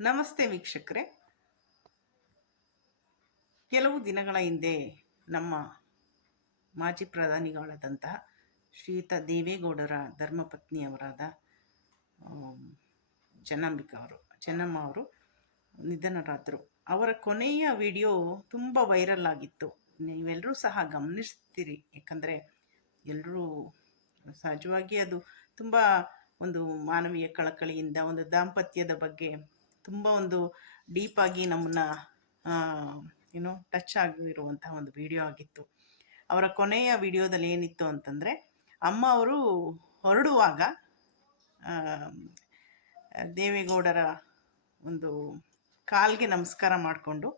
ನಮಸ್ತೆ ವೀಕ್ಷಕರೇ. ಕೆಲವು ದಿನಗಳ ಹಿಂದೆ ನಮ್ಮ ಮಾಜಿ ಪ್ರಧಾನಿಗಳಾದಂತಹ ಶ್ರೀಯುತ ದೇವೇಗೌಡರ ಧರ್ಮಪತ್ನಿಯವರಾದ ಚೆನ್ನಮ್ಮ ಅವರು ನಿಧನರಾದರು. ಅವರ ಕೊನೆಯ ವಿಡಿಯೋ ತುಂಬ ವೈರಲ್ ಆಗಿತ್ತು. ನೀವೆಲ್ಲರೂ ಸಹ ಗಮನಿಸ್ತೀರಿ. ಯಾಕಂದರೆ ಎಲ್ಲರೂ ಸಹಜವಾಗಿ ಅದು ತುಂಬ ಒಂದು ಮಾನವೀಯ ಕಳಕಳಿಯಿಂದ ಒಂದು ದಾಂಪತ್ಯದ ಬಗ್ಗೆ ತುಂಬ ಒಂದು ಡೀಪಾಗಿ ನಮ್ಮನ್ನು ಟಚ್ ಆಗಿರುವಂತಹ ಒಂದು ವಿಡಿಯೋ ಆಗಿತ್ತು. ಅವರ ಕೊನೆಯ ವಿಡಿಯೋದಲ್ಲಿ ಏನಿತ್ತು ಅಂತಂದರೆ, ಅಮ್ಮ ಅವರು ಹೊರಡುವಾಗ ದೇವೇಗೌಡರ ಒಂದು ಕಾಲ್ಗೆ ನಮಸ್ಕಾರ ಮಾಡಿಕೊಂಡು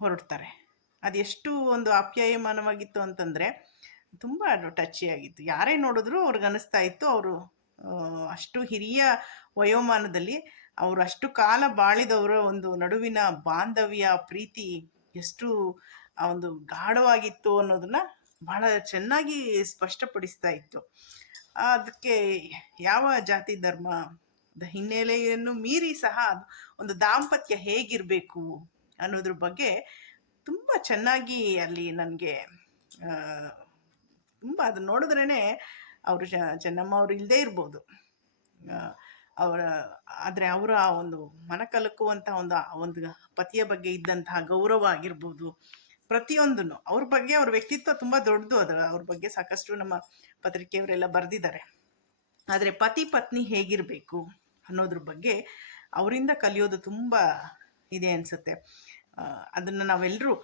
ಹೊರಡ್ತಾರೆ. ಅದೆಷ್ಟು ಒಂದು ಆಪ್ಯಾಯಮಾನವಾಗಿತ್ತು ಅಂತಂದರೆ ತುಂಬ ಟಚ್ಚಿಯಾಗಿತ್ತು. ಯಾರೇ ನೋಡಿದ್ರೂ ಅವ್ರಿಗೆ ಅನ್ನಿಸ್ತಾ ಇತ್ತು ಅವರು ಅಷ್ಟು ಹಿರಿಯ ವಯೋಮಾನದಲ್ಲಿ ಅವರು ಅಷ್ಟು ಕಾಲ ಬಾಳಿದವರ ಒಂದು ನಡುವಿನ ಬಾಂಧವ್ಯ ಪ್ರೀತಿ ಎಷ್ಟು ಆ ಒಂದು ಗಾಢವಾಗಿತ್ತು ಅನ್ನೋದನ್ನ ಬಹಳ ಚೆನ್ನಾಗಿ ಸ್ಪಷ್ಟಪಡಿಸ್ತಾ ಇತ್ತು. ಅದಕ್ಕೆ ಯಾವ ಜಾತಿ ಧರ್ಮದ ಹಿನ್ನೆಲೆಯನ್ನು ಮೀರಿ ಸಹ ಒಂದು ದಾಂಪತ್ಯ ಹೇಗಿರಬೇಕು ಅನ್ನೋದ್ರ ಬಗ್ಗೆ ತುಂಬ ಚೆನ್ನಾಗಿ ಅಲ್ಲಿ ನನಗೆ ತುಂಬ ಅದನ್ನ ನೋಡಿದ್ರೇ ಅವರು ಚೆನ್ನಮ್ಮ ಅವರು ಇಲ್ಲದೇ ಇರ್ಬೋದು ಆದರೆ ಅವರ ಒಂದು ಮನಕಲಕುವಂತಹ ಒಂದು ಪತಿಯ ಬಗ್ಗೆ ಇದ್ದಂತಹ ಗೌರವ ಆಗಿರ್ಬೋದು, ಪ್ರತಿಯೊಂದನ್ನು ಅವ್ರ ಬಗ್ಗೆ ಅವ್ರ ವ್ಯಕ್ತಿತ್ವ ತುಂಬ ದೊಡ್ಡದು. ಅವ್ರ ಬಗ್ಗೆ ಸಾಕಷ್ಟು ನಮ್ಮ ಪತ್ರಿಕೆಯವರೆಲ್ಲ ಬರೆದಿದ್ದಾರೆ. ಆದರೆ ಪತಿ ಪತ್ನಿ ಹೇಗಿರಬೇಕು ಅನ್ನೋದ್ರ ಬಗ್ಗೆ ಅವರಿಂದ ಕಲಿಯೋದು ತುಂಬ ಇದೆ ಅನಿಸುತ್ತೆ. ಅದನ್ನು ನಾವೆಲ್ಲರೂ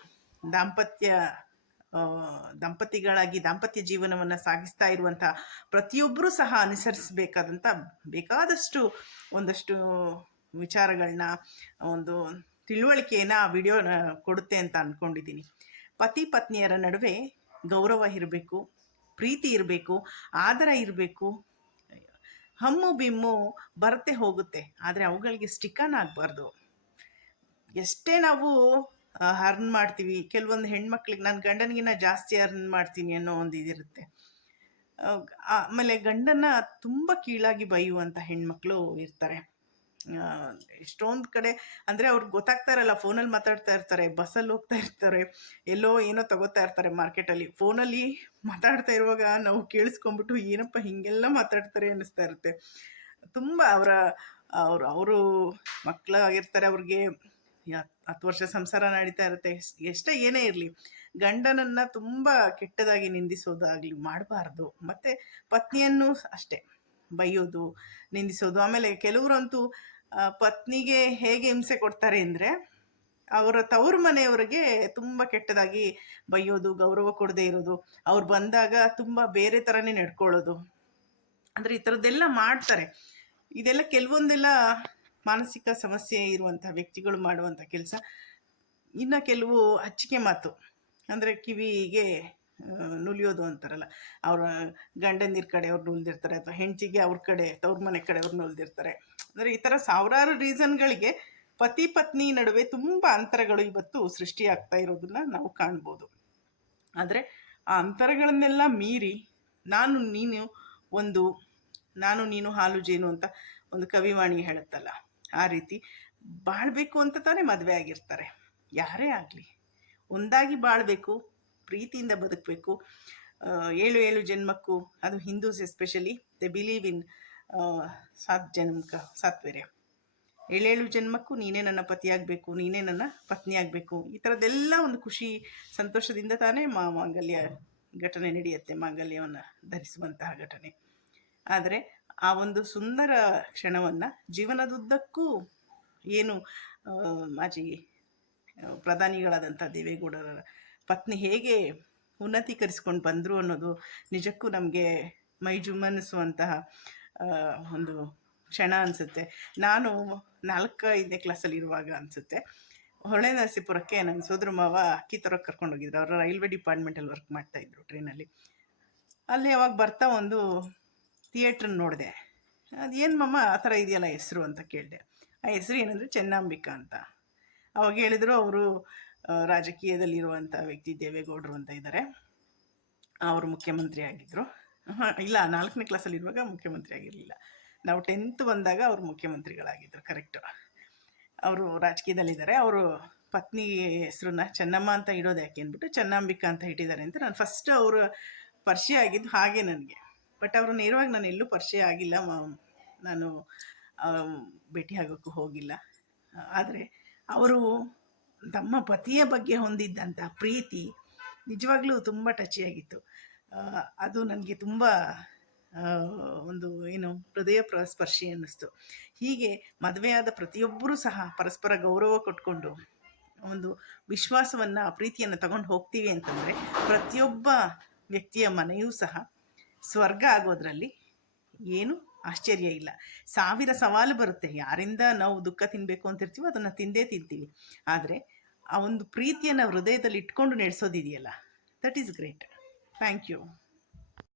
ದಂಪತಿಗಳಾಗಿ ದಾಂಪತ್ಯ ಜೀವನವನ್ನು ಸಾಗಿಸ್ತಾ ಇರುವಂಥ ಪ್ರತಿಯೊಬ್ಬರೂ ಸಹ ಅನುಸರಿಸಬೇಕಾದಂಥ ಬೇಕಾದಷ್ಟು ಒಂದಷ್ಟು ವಿಚಾರಗಳನ್ನ ಒಂದು ತಿಳುವಳಿಕೆಯನ್ನು ಆ ವಿಡಿಯೋ ಕೊಡುತ್ತೆ ಅಂತ ಅಂದ್ಕೊಂಡಿದ್ದೀನಿ. ಪತಿ ಪತ್ನಿಯರ ನಡುವೆ ಗೌರವ ಇರಬೇಕು, ಪ್ರೀತಿ ಇರಬೇಕು, ಆದರ ಇರಬೇಕು. ಹಮ್ಮು ಬಿಮ್ಮು ಬರುತ್ತೆ ಹೋಗುತ್ತೆ, ಆದರೆ ಅವುಗಳಿಗೆ ಸ್ಟಿಕನ್ ಆಗಬಾರ್ದು. ಎಷ್ಟೇ ನಾವು ಅರ್ನ್ ಮಾಡ್ತೀವಿ, ಕೆಲವೊಂದು ಹೆಣ್ಮಕ್ಳಿಗೆ ನಾನು ಗಂಡನಿಗಿನ್ನ ಜಾಸ್ತಿ ಅರ್ನ್ ಮಾಡ್ತೀನಿ ಅನ್ನೋ ಒಂದು ಇದಿರುತ್ತೆ. ಆಮೇಲೆ ಗಂಡನ್ನ ತುಂಬ ಕೀಳಾಗಿ ಬೈಯುವಂಥ ಹೆಣ್ಮಕ್ಳು ಇರ್ತಾರೆ. ಎಷ್ಟೊಂದು ಕಡೆ ಅಂದರೆ ಅವ್ರಿಗೆ ಗೊತ್ತಾಗ್ತಾ ಇರಲ್ಲ. ಫೋನಲ್ಲಿ ಮಾತಾಡ್ತಾ ಇರ್ತಾರೆ, ಬಸ್ಸಲ್ಲಿ ಹೋಗ್ತಾ ಇರ್ತಾರೆ, ಎಲ್ಲೋ ಏನೋ ತಗೋತಾ ಇರ್ತಾರೆ ಮಾರ್ಕೆಟಲ್ಲಿ. ಫೋನಲ್ಲಿ ಮಾತಾಡ್ತಾ ಇರುವಾಗ ನಾವು ಕೇಳಿಸ್ಕೊಂಡ್ಬಿಟ್ಟು ಏನಪ್ಪ ಹೀಗೆಲ್ಲ ಮಾತಾಡ್ತಾರೆ ಅನ್ನಿಸ್ತಾ ಇರುತ್ತೆ. ತುಂಬ ಅವರು ಮಕ್ಕಳಾಗಿರ್ತಾರೆ, ಅವ್ರಿಗೆ 10 ವರ್ಷ ಸಂಸಾರ ನಡೀತಾ ಇರುತ್ತೆ. ಎಷ್ಟೇ ಏನೇ ಇರಲಿ, ಗಂಡನನ್ನು ತುಂಬ ಕೆಟ್ಟದಾಗಿ ನಿಂದಿಸೋದಾಗಲಿ ಮಾಡಬಾರ್ದು. ಮತ್ತು ಪತ್ನಿಯನ್ನು ಅಷ್ಟೇ ಬೈಯೋದು, ನಿಂದಿಸೋದು. ಆಮೇಲೆ ಕೆಲವರಂತೂ ಪತ್ನಿಗೆ ಹೇಗೆ ಹಿಂಸೆ ಕೊಡ್ತಾರೆ ಅಂದರೆ, ಅವರ ತವರು ಮನೆಯವರಿಗೆ ತುಂಬ ಕೆಟ್ಟದಾಗಿ ಬೈಯೋದು, ಗೌರವ ಕೊಡದೇ ಇರೋದು, ಅವ್ರು ಬಂದಾಗ ತುಂಬ ಬೇರೆ ಥರನೇ ನಡ್ಕೊಳ್ಳೋದು. ಅಂದರೆ ಈ ಥರದ್ದೆಲ್ಲ ಮಾಡ್ತಾರೆ. ಇದೆಲ್ಲ ಕೆಲವೊಂದೆಲ್ಲ ಮಾನಸಿಕ ಸಮಸ್ಯೆ ಇರುವಂಥ ವ್ಯಕ್ತಿಗಳು ಮಾಡುವಂಥ ಕೆಲಸ. ಇನ್ನು ಕೆಲವು ಹಚ್ಚಿಕೆ ಮಾತು ಅಂದರೆ ಕಿವಿಗೆ ನುಲಿಯೋದು ಅಂತಾರಲ್ಲ, ಅವರ ಗಂಡಂದಿರ ಕಡೆ ಅವ್ರು ನುಲಿದಿರ್ತಾರೆ, ಅಥವಾ ಹೆಂಡತಿಗೆ ಅವ್ರ ಕಡೆ ತವ್ರ ಮನೆ ಕಡೆ ಅವ್ರು ನುಲಿದಿರ್ತಾರೆ. ಅಂದರೆ ಈ ಥರ ಸಾವಿರಾರು ರೀಸನ್ಗಳಿಗೆ ಪತಿ ಪತ್ನಿ ನಡುವೆ ತುಂಬ ಅಂತರಗಳು ಇವತ್ತು ಸೃಷ್ಟಿಯಾಗ್ತಾ ಇರೋದನ್ನ ನಾವು ಕಾಣ್ಬೋದು. ಆದರೆ ಆ ಅಂತರಗಳನ್ನೆಲ್ಲ ಮೀರಿ ನಾನು ನೀನು ಹಾಲು ಜೇನು ಅಂತ ಒಂದು ಕವಿವಾಣಿ ಹೇಳುತ್ತಲ್ಲ, ಆ ರೀತಿ ಬಾಳಬೇಕು ಅಂತ ತಾನೇ ಮದುವೆ ಆಗಿರ್ತಾರೆ. ಯಾರೇ ಆಗಲಿ ಒಂದಾಗಿ ಬಾಳಬೇಕು, ಪ್ರೀತಿಯಿಂದ ಬದುಕಬೇಕು. 7 ಜನ್ಮಕ್ಕೂ, ಅದು Hindus especially they believe in 7 ಜನ್ಮಕ್ಕ 7 ವೀರ್ಯ. 7 ಜನ್ಮಕ್ಕೂ ನೀನೇ ನನ್ನ ಪತಿಯಾಗಬೇಕು, ನೀನೇ ನನ್ನ ಪತ್ನಿ ಆಗಬೇಕು. ಈ ಥರದ್ದೆಲ್ಲ ಒಂದು ಖುಷಿ ಸಂತೋಷದಿಂದ ತಾನೇ ಮಾಂಗಲ್ಯ ಘಟನೆ ನಡೆಯುತ್ತೆ, ಮಾಂಗಲ್ಯವನ್ನು ಧರಿಸುವಂತಹ ಘಟನೆ. ಆದರೆ ಆ ಒಂದು ಸುಂದರ ಕ್ಷಣವನ್ನು ಜೀವನದುದ್ದಕ್ಕೂ ಏನು ಮಾಜಿ ಪ್ರಧಾನಿಗಳಾದಂಥ ದೇವೇಗೌಡರ ಪತ್ನಿ ಹೇಗೆ ಉನ್ನತೀಕರಿಸ್ಕೊಂಡು ಬಂದರು ಅನ್ನೋದು ನಿಜಕ್ಕೂ ನಮಗೆ ಮೈ ಜುಮ್ಮನಿಸುವಂತಹ ಒಂದು ಕ್ಷಣ ಅನಿಸುತ್ತೆ. ನಾನು 4-5ನೇ ಕ್ಲಾಸಲ್ಲಿರುವಾಗ ಅನಿಸುತ್ತೆ, ಹೊಳೆ ನರಸೀಪುರಕ್ಕೆ ನನ್ನ ಸೋದರ ಮಾವ ಅಕ್ಕಿ ತರೋಕ್ಕೆ ಕರ್ಕೊಂಡೋಗಿದ್ರು. ಅವರು ರೈಲ್ವೆ ಡಿಪಾರ್ಟ್ಮೆಂಟಲ್ಲಿ ವರ್ಕ್ ಮಾಡ್ತಾಯಿದ್ರು, ಟ್ರೈನಲ್ಲಿ. ಅಲ್ಲಿ ಅವಾಗ ಬರ್ತಾ ಒಂದು ಥಿಯೇಟ್ರನ್ನ ನೋಡಿದೆ. ಅದೇನು ಮಮ್ಮ ಆ ಥರ ಇದೆಯಲ್ಲ ಹೆಸರು ಅಂತ ಕೇಳಿದೆ. ಆ ಹೆಸರು ಏನಂದರೆ ಚೆನ್ನಂಬಿಕಾ ಅಂತ. ಅವಾಗ ಹೇಳಿದರು, ಅವರು ರಾಜಕೀಯದಲ್ಲಿರುವಂಥ ವ್ಯಕ್ತಿ ದೇವೇಗೌಡರು ಅಂತ ಇದ್ದಾರೆ, ಅವರು ಮುಖ್ಯಮಂತ್ರಿ ಆಗಿದ್ದರು. ಇಲ್ಲ, 4ನೇ ಕ್ಲಾಸಲ್ಲಿರುವಾಗ ಮುಖ್ಯಮಂತ್ರಿ ಆಗಿರಲಿಲ್ಲ, ನಾವು 10th ಬಂದಾಗ ಅವರು ಮುಖ್ಯಮಂತ್ರಿಗಳಾಗಿದ್ದರು, ಕರೆಕ್ಟು. ಅವರು ರಾಜಕೀಯದಲ್ಲಿದ್ದಾರೆ. ಅವರು ಪತ್ನಿ ಹೆಸರನ್ನ ಚೆನ್ನಮ್ಮ ಅಂತ ಇಡೋದು ಯಾಕೆ ಅಂದ್ಬಿಟ್ಟು ಚೆನ್ನಾಂಬಿಕಾ ಅಂತ ಇಟ್ಟಿದ್ದಾರೆ ಅಂತ. ನಾನು ಫಸ್ಟ್ ಅವರು ಪರಿಚಯ ಆಗಿದ್ದು ಹಾಗೆ ನನಗೆ. ಬಟ್ ಅವರು ನೇರವಾಗಿ ನಾನು ಎಲ್ಲೂ ಪರಿಚಯ ಆಗಿಲ್ಲ, ನಾನು ಭೇಟಿ ಆಗೋಕ್ಕೂ ಹೋಗಿಲ್ಲ. ಆದರೆ ಅವರು ತಮ್ಮ ಪತಿಯ ಬಗ್ಗೆ ಹೊಂದಿದ್ದಂಥ ಪ್ರೀತಿ ನಿಜವಾಗ್ಲೂ ತುಂಬ ಟಚಿಯಾಗಿತ್ತು. ಅದು ನನಗೆ ತುಂಬ ಒಂದು ಏನು ಹೃದಯ ಸ್ಪರ್ಶಿ ಅನ್ನಿಸ್ತು. ಹೀಗೆ ಮದುವೆಯಾದ ಪ್ರತಿಯೊಬ್ಬರೂ ಸಹ ಪರಸ್ಪರ ಗೌರವ ಕೊಟ್ಕೊಂಡು ಒಂದು ವಿಶ್ವಾಸವನ್ನು, ಪ್ರೀತಿಯನ್ನು ತಗೊಂಡು ಹೋಗ್ತೀವಿ ಅಂತಂದರೆ ಪ್ರತಿಯೊಬ್ಬ ವ್ಯಕ್ತಿಯ ಮನೆಯೂ ಸಹ ಸ್ವರ್ಗ ಆಗೋದ್ರಲ್ಲಿ ಏನು ಆಶ್ಚರ್ಯ ಇಲ್ಲ. 1000 ಸವಾಲು ಬರುತ್ತೆ. ಯಾರಿಂದ ನಾವು ದುಃಖ ತಿನ್ನಬೇಕು ಅಂತಿರ್ತೀವೋ ಅದನ್ನು ತಿಂದೇ ತಿಂತೀವಿ. ಆದರೆ ಆ ಒಂದು ಪ್ರೀತಿಯನ್ನು ಹೃದಯದಲ್ಲಿ ಇಟ್ಕೊಂಡು ನಡೆಸೋದಿದೆಯಲ್ಲ, that is great. Thank you.